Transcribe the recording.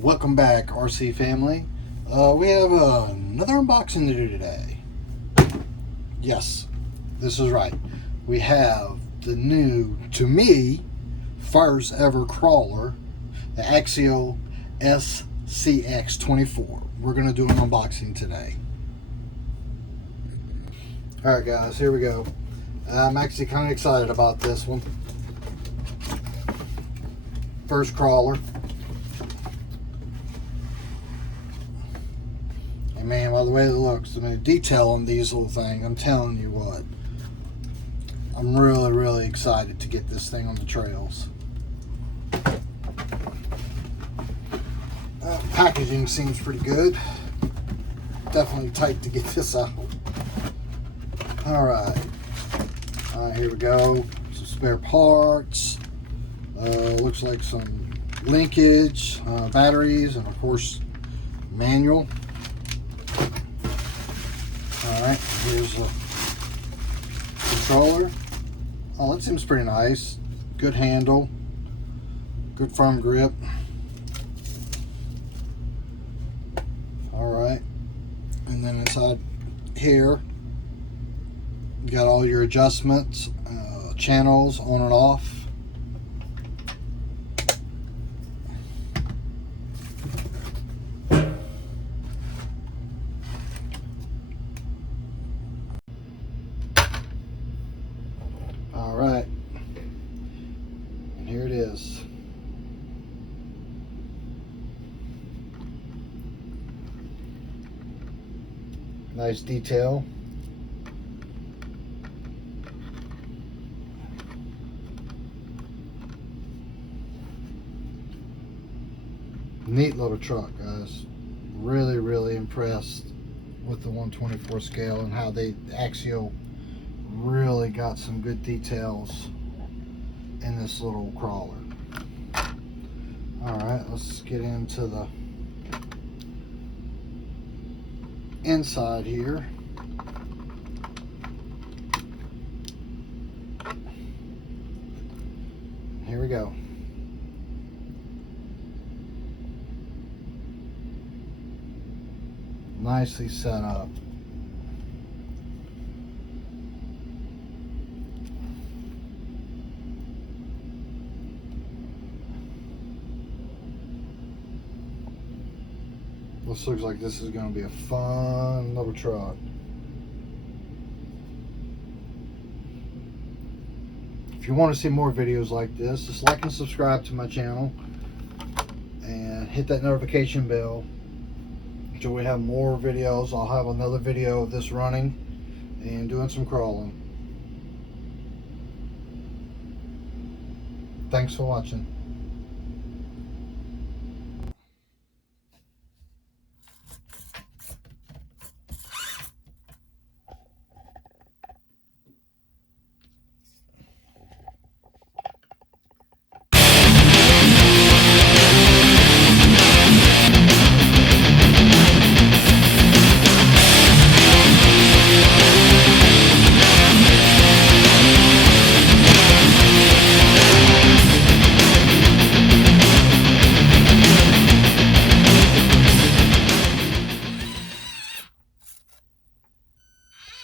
Welcome back, RC family. We have another unboxing to do today. Yes, this is right. We have the new, to me, first ever crawler, the Axial scx24. We're going to do an unboxing today. Alright guys, here we go. I'm actually kind of excited about this one. First crawler. And man, by the way it looks, I mean, detail on these little things, I'm telling you what. I'm really excited to get this thing on the trails. Packaging seems pretty good. Definitely tight to get this out. Alright, here we go. Some spare parts. Looks like some linkage, batteries, and of course, manual. Alright, here's a controller. Oh, that seems pretty nice. Good handle. Good firm grip. Alright, and then inside here, you got all your adjustments, channels on and off. All right, and here it is. Nice detail. Neat little truck, guys. Really impressed with the 1/24 scale and how the Axial really got some good details in this little crawler. Alright, let's get into the inside here. Here we go. Nicely set up. This looks like this is going to be a fun little truck. If you want to see more videos like this, just like and subscribe to my channel and hit that notification bell until we have more videos. I'll have another video of this running and doing some crawling. Thanks for watching.